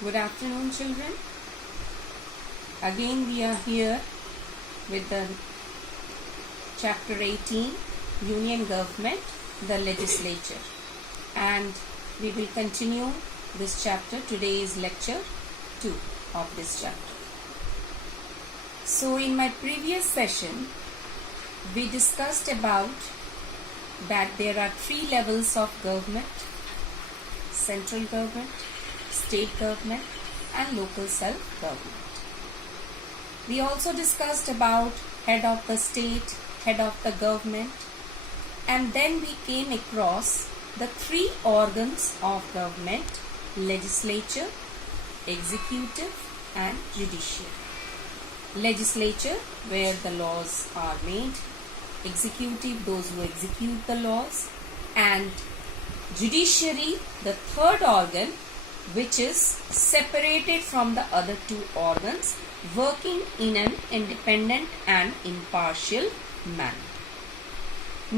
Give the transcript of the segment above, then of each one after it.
Good afternoon, children. Again we are here with the chapter 18, Union Government, the Legislature, and we will continue this chapter. Today is lecture 2 of this chapter. So in my previous session we discussed about that there are 3 levels of government: central government, state government and local self-government. We also discussed about head of the state, head of the government, and then we came across the 3 organs of government: legislature, executive and judiciary. Legislature, where the laws are made; executive, those who execute the laws; and judiciary, the third organ, which is separated from the other 2 organs, working in an independent and impartial manner.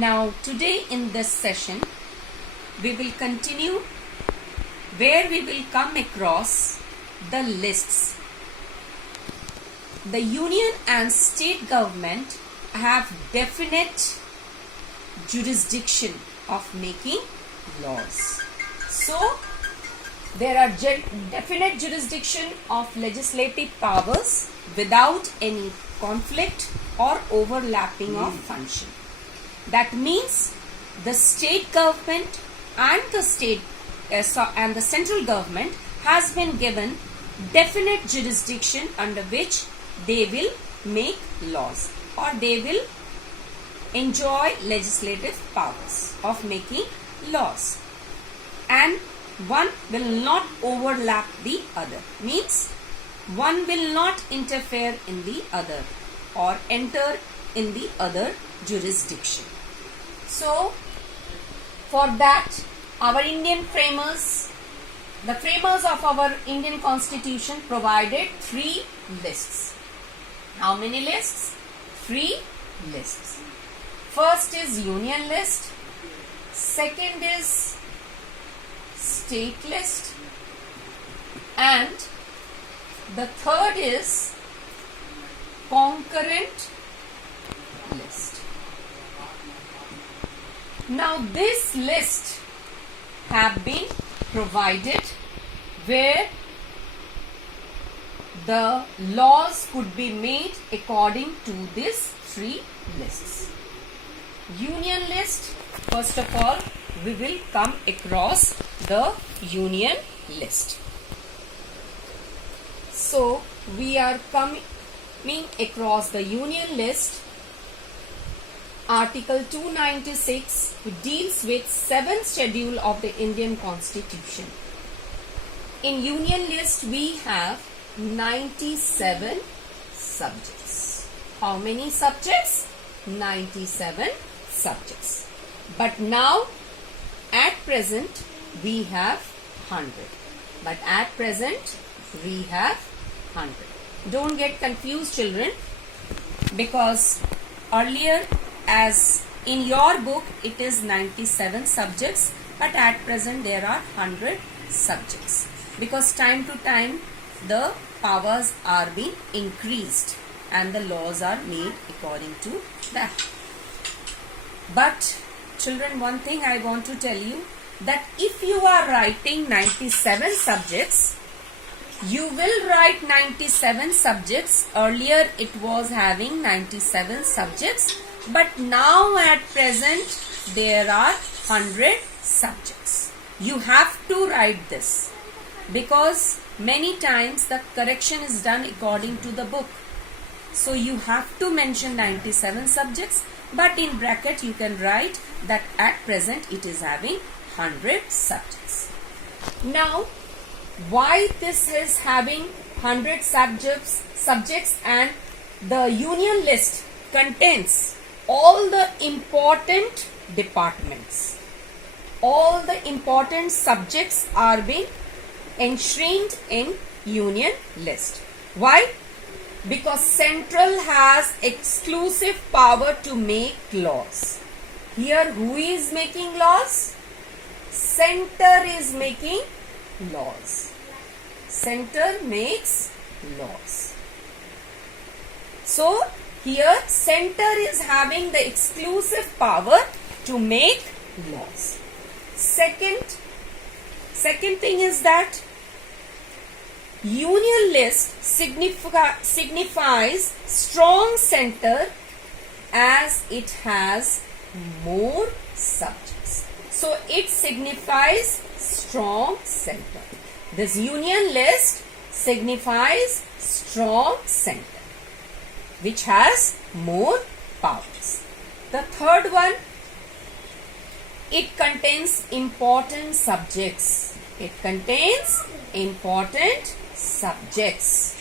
Now today in this session we will continue where we will come across the lists. The union and state government have definite jurisdiction of making laws. So there are definite jurisdiction of legislative powers without any conflict or overlapping of function. That means the state government and the central government has been given definite jurisdiction under which they will make laws, or they will enjoy legislative powers of making laws, and one will not overlap the other, means one will not interfere in the other or enter in the other jurisdiction. So for that, our Indian framers, the framers of our Indian Constitution, provided 3 lists. How many lists? 3 lists. First is union list, second is state list, and the third is concurrent list. Now this list have been provided where the laws could be made according to these 3 lists. Union list, first of all we will come across the union list. So we are coming across the union list. Article 296 deals with 7th schedule of the Indian Constitution. In union list we have 97 subjects. How many subjects? 97 subjects. But now at present we have 100. But at present we have 100. Don't get confused, children, because earlier, as in your book, it is 97 subjects, but at present there are 100 subjects, because time to time the powers are being increased and the laws are made according to that. But children, one thing I want to tell you, that if you are writing 97 subjects, you will write 97 subjects. Earlier it was having 97 subjects, but now at present there are 100 subjects. You have to write this, because many times the correction is done according to the book. So you have to mention 97 subjects, but in bracket you can write that at present it is having 100 subjects. Now, why this is having 100 subjects and the union list contains all the important departments. All the important subjects are being enshrined in union list. Why? Because central has exclusive power to make laws. Here who is making laws? Center is making laws. Center makes laws. So here center is having the exclusive power to make laws. Second thing is that union list signifies strong center as it has more subjects. So it signifies strong center. This union list signifies strong center which has more powers. The third one, it contains important subjects. It contains important subjects.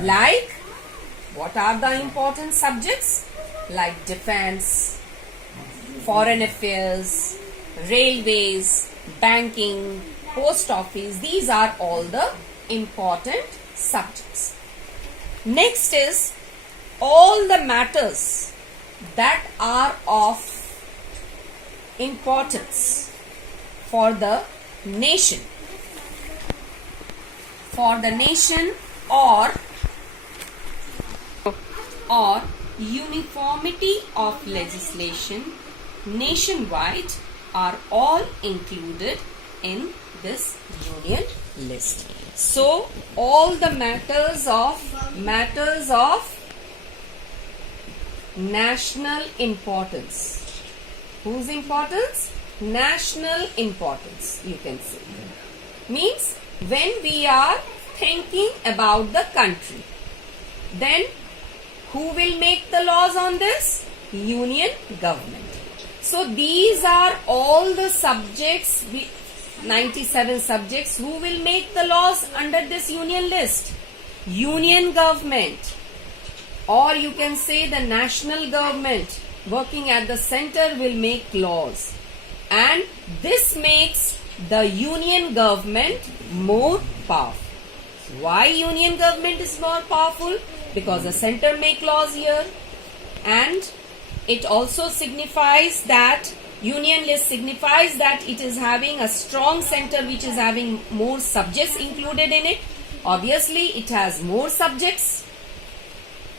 Like, what are the important subjects? Like defense, foreign affairs, railways, banking, post office. These are all the important subjects. Next is all the matters that are of importance for the nation. For the nation or uniformity of legislation nationwide are all included in this union list. So all the matters of national importance. Whose importance? National importance, you can say. Means when we are thinking about the country, then who will make the laws on this? Union government. So these are all the subjects, 97 subjects. Who will make the laws under this union list? Union government, or you can say the national government working at the center will make laws, and this makes the union government more powerful. Why union government is more powerful? Because the center make laws here, and it also signifies that union list signifies that it is having a strong center which is having more subjects included in it. Obviously it has more subjects.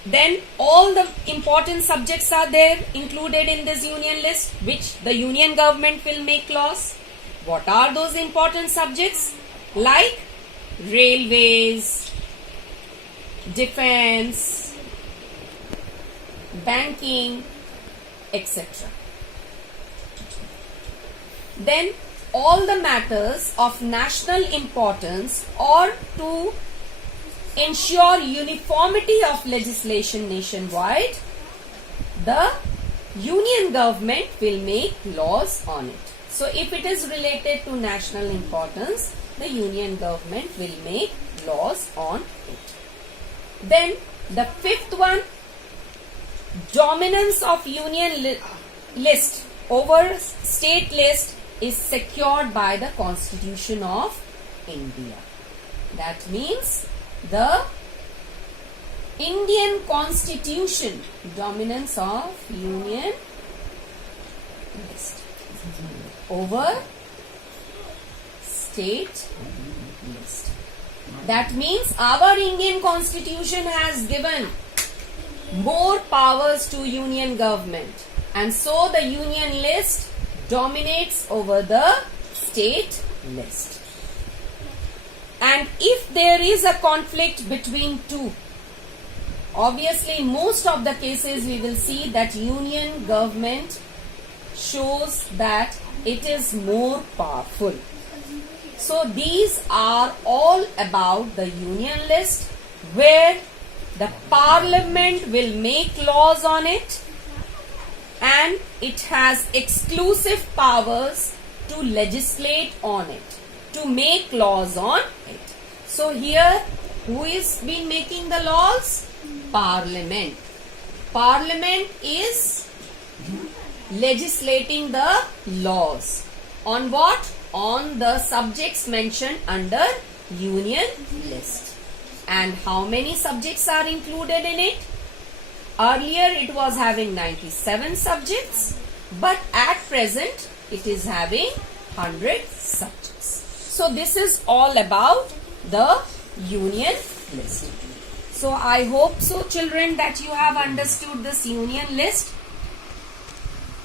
Then all the important subjects are there included in this union list, which the union government will make laws. What are those important subjects? Like railways, defense, banking, etc. Then all the matters of national importance or to ensure uniformity of legislation nationwide, the union government will make laws on it. So if it is related to national importance, the union government will make laws on it. Then the fifth one, dominance of union list over state list is secured by the Constitution of India. That means the Indian Constitution, dominance of union list over state list. That means our Indian Constitution has given more powers to union government, and so the union list dominates over the state list. And if there is a conflict between two, obviously in most of the cases we will see that union government shows that it is more powerful. So these are all about the union list, where the parliament will make laws on it, and it has exclusive powers to legislate on it, to make laws on it. So here, who is been making the laws? Parliament. Parliament is legislating the laws. On what? On the subjects mentioned under union list. And how many subjects are included in it? Earlier it was having 97 subjects, but at present it is having 100 subjects. So this is all about the union list. So I hope so, children, that you have understood this union list.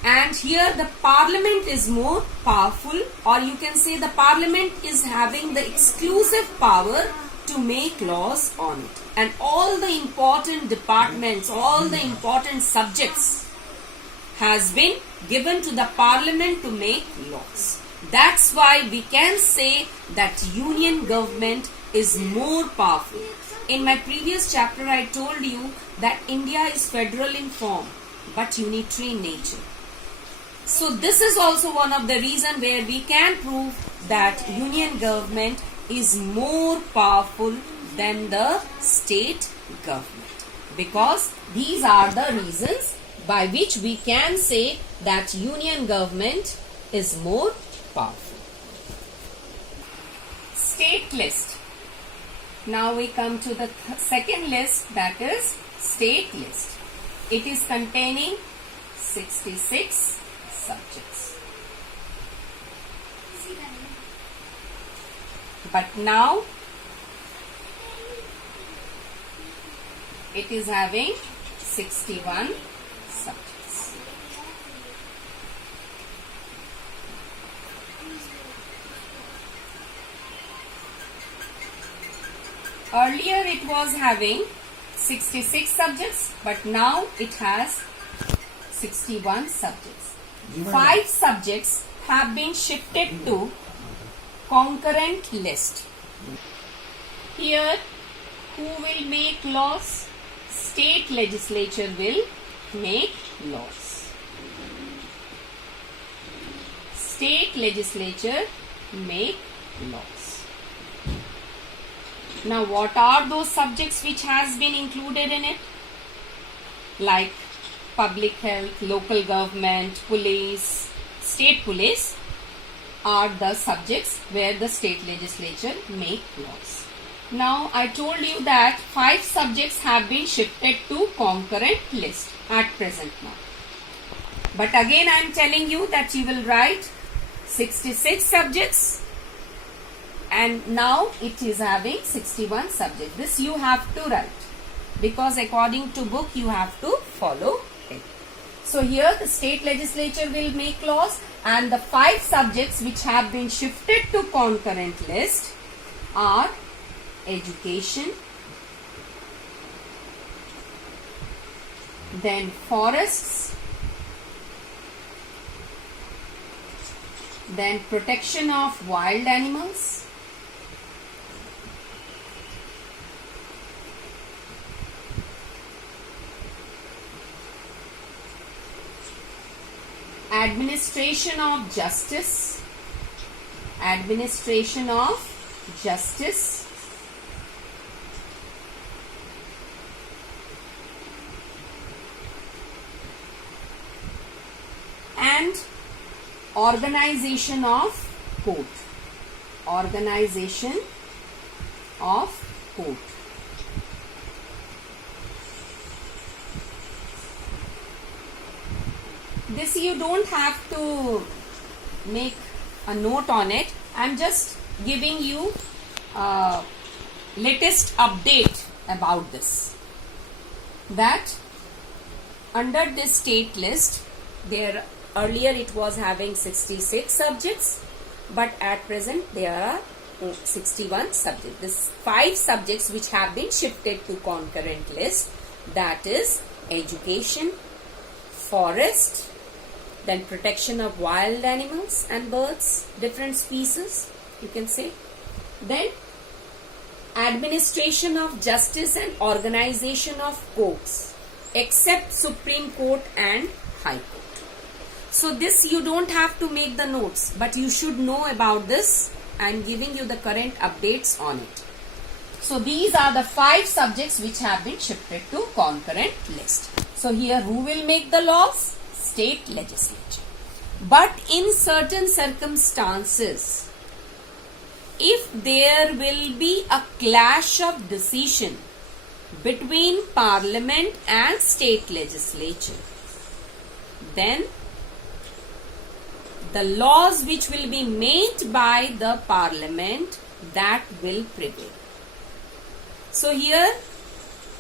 And here the parliament is more powerful, or you can say the parliament is having the exclusive power to make laws on it. And all the important departments, all the important subjects has been given to the parliament to make laws. That's why we can say that union government is more powerful. In my previous chapter, I told you that India is federal in form but unitary in nature. So this is also one of the reasons where we can prove that union government is more powerful than the state government, because these are the reasons by which we can say that union government is more powerful. State list. Now we come to the second list, that is state list. It is containing 66 subjects. But now it is having 61 subjects. Earlier it was having 66 subjects, but now it has 61 subjects. 5 subjects have been shifted to concurrent list. Here, who will make laws? State legislature will make laws. State legislature make laws. Now, what are those subjects which has been included in it? Like public health, local government, police, state police are the subjects where the state legislature make laws. Now, I told you that 5 subjects have been shifted to concurrent list at present now. But again, I am telling you that you will write 66 subjects, and now it is having 61 subjects. This you have to write, because according to book you have to follow it. So here the state legislature will make laws, and the 5 subjects which have been shifted to concurrent list are education, then forests, then protection of wild animals, administration of justice, and organization of court. This you don't have to make a note on it. I am just giving you latest update about this. That under this state list, there earlier it was having 66 subjects, but at present there are 61 subjects. This 5 subjects which have been shifted to concurrent list, that is education, forest, then protection of wild animals and birds, different species you can say, then administration of justice and organization of courts except Supreme Court and High Court. So this you don't have to make the notes, but you should know about this. I am giving you the current updates on it. So these are the 5 subjects which have been shifted to concurrent list. So here who will make the laws? State legislature. But in certain circumstances, if there will be a clash of decision between parliament and state legislature, then the laws which will be made by the parliament that will prevail. So here,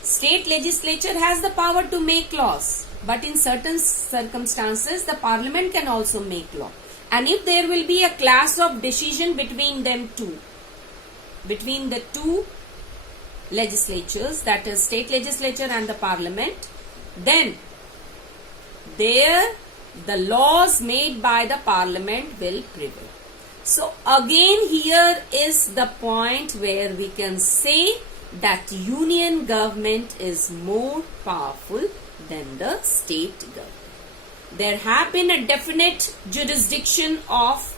state legislature has the power to make laws, but in certain circumstances, the parliament can also make law. And if there will be a clash of decision between them two, between the two legislatures, that is state legislature and the parliament, then there the laws made by the parliament will prevail. So again here is the point where we can say that union government is more powerful than the state government. There have been a definite jurisdiction of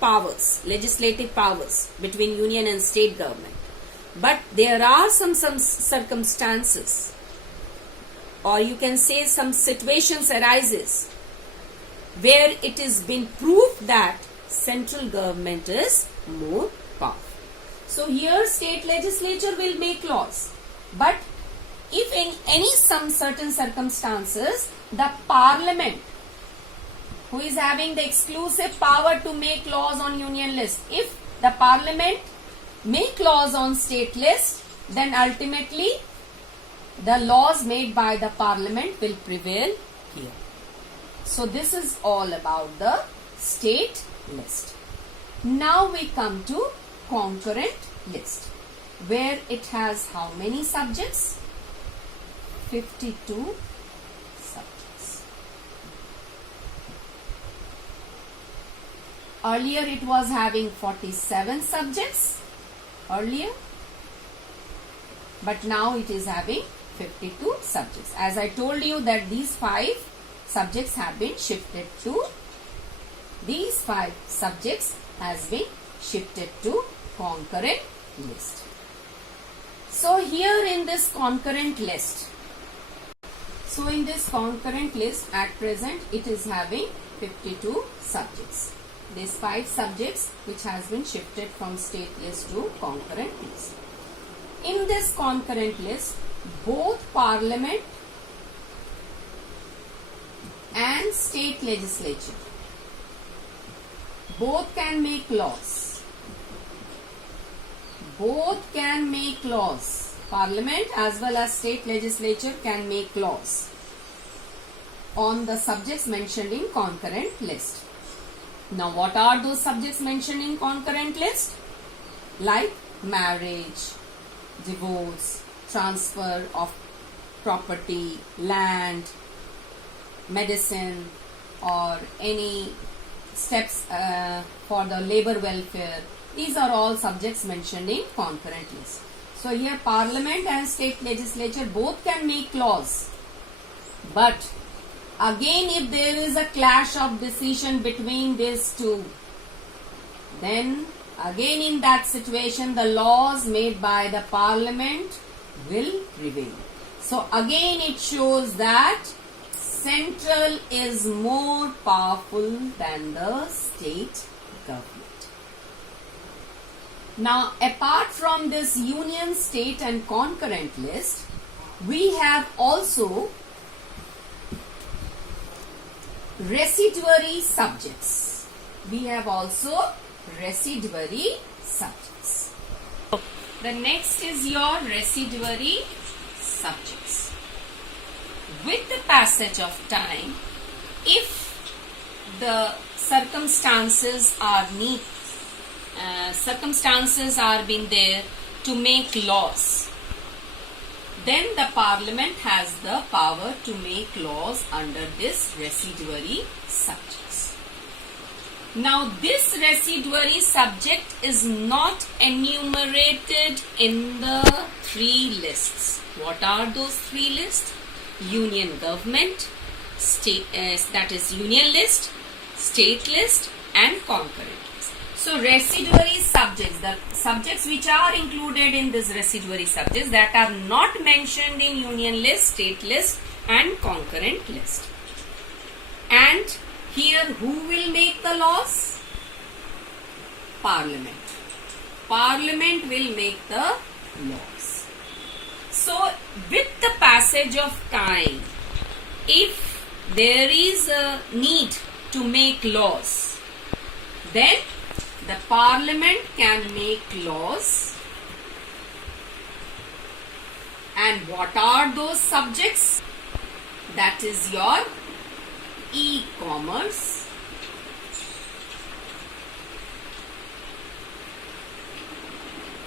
powers, legislative powers between union and state government. But there are some circumstances, or you can say some situations arises where it is been proved that central government is more powerful. So here state legislature will make laws, but if in any some certain circumstances the parliament, who is having the exclusive power to make laws on union list, if the parliament make laws on state list, then ultimately the laws made by the parliament will prevail here. So this is all about the state list. Now we come to concurrent list, where it has how many subjects? 52 subjects. Earlier it was having 47 subjects earlier, but now it is having 52 subjects. As I told you that these 5 subjects have been shifted to, these 5 subjects has been shifted to concurrent list. So here in this concurrent list, at present it is having 52 subjects. These 5 subjects which has been shifted from state list to concurrent list. In this concurrent list, both parliament and state legislature both can make laws. Both can make laws. Parliament as well as state legislature can make laws on the subjects mentioned in concurrent list. Now what are those subjects mentioned in concurrent list? Like marriage, divorce, transfer of property, land, medicine, or any steps for the labor welfare. These are all subjects mentioned in concurrent list. So here parliament and state legislature both can make laws. But again, if there is a clash of decision between these two, then again in that situation the laws made by the parliament will prevail. So again it shows that central is more powerful than the state government. Now apart from this union, state and concurrent list, we have also residuary subjects. We have also residuary subjects. The next is your residuary subjects. With the passage of time, if the circumstances are been there to make laws, then the parliament has the power to make laws under this residuary subjects. Now this residuary subject is not enumerated in the 3 lists. What are those 3 lists? Union government, state, that is union list, state list and concurrent list. So residuary subjects, the subjects which are included in this residuary subjects that are not mentioned in union list, state list and concurrent list. And here who will make the laws? Parliament. Parliament will make the laws. So with the passage of time, if there is a need to make laws, then the Parliament can make laws. And what are those subjects? That is your e-commerce,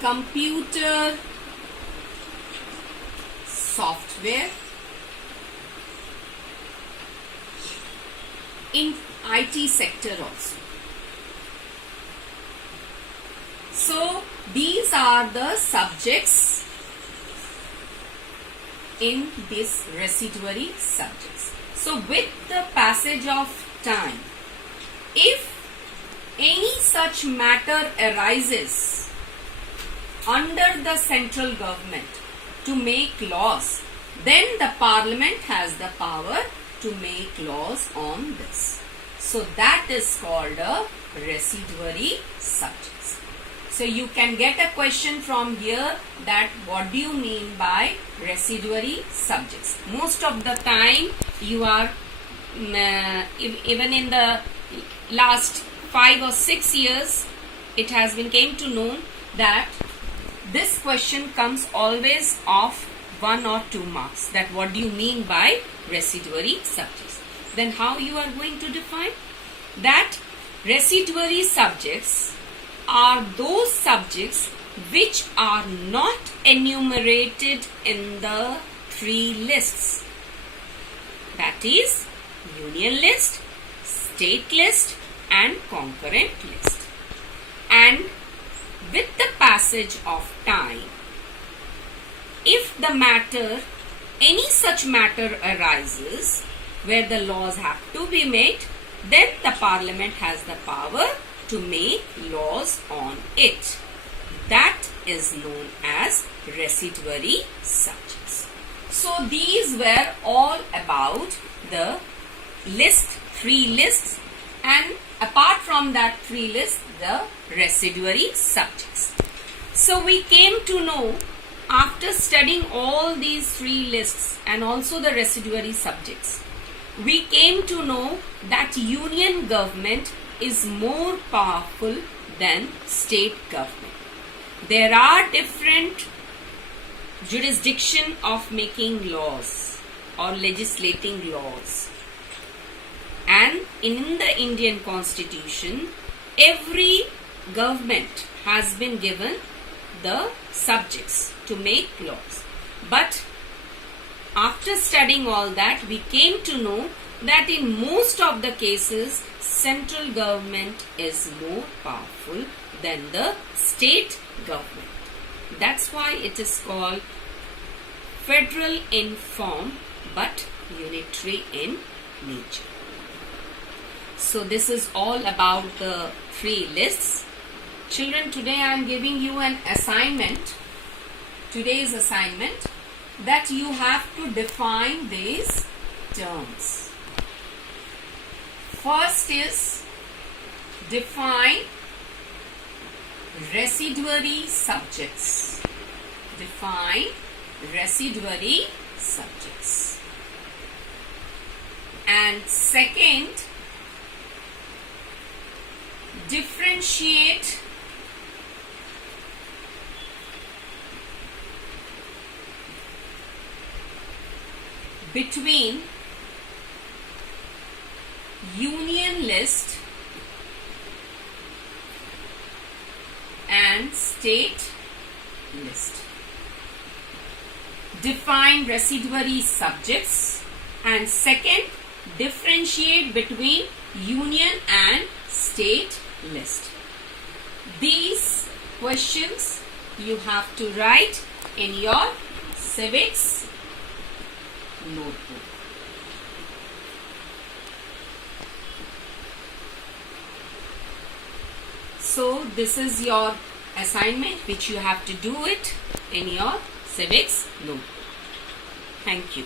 computer software, in IT sector also. So these are the subjects in this residuary subjects. So with the passage of time, if any such matter arises under the central government to make laws, then the Parliament has the power to make laws on this. So that is called a residuary subjects. So you can get a question from here that what do you mean by residuary subjects? Most of the time you are, even in the last 5 or 6 years, it has been came to know that this question comes always of 1 or 2 marks. That what do you mean by residuary subjects? Then how you are going to define? That residuary subjects are those subjects which are not enumerated in the 3 lists. That is union list, state list and concurrent list. And with the passage of time, if the matter, any such matter arises where the laws have to be made, then the Parliament has the power to make laws on it. That is known as residuary subjects. So these were all about the list, 3 lists, and apart from that 3 lists, the residuary subjects. So we came to know, after studying all these 3 lists and also the residuary subjects, we came to know that union government is more powerful than state government. There are different jurisdiction of making laws or legislating laws. And in the Indian Constitution, every government has been given the subjects to make laws. But after studying all that, we came to know that in most of the cases, central government is more powerful than the state government. That's why it is called federal in form but unitary in nature. So this is all about the 3 lists. Children, today I am giving you an assignment. Today's assignment that you have to define these terms. First is define residuary subjects. Define residuary subjects. And second, differentiate between union list and state list. Define residuary subjects, and second, differentiate between union and state list. These questions you have to write in your civics notebook. So this is your assignment which you have to do it in your civics notebook. Thank you.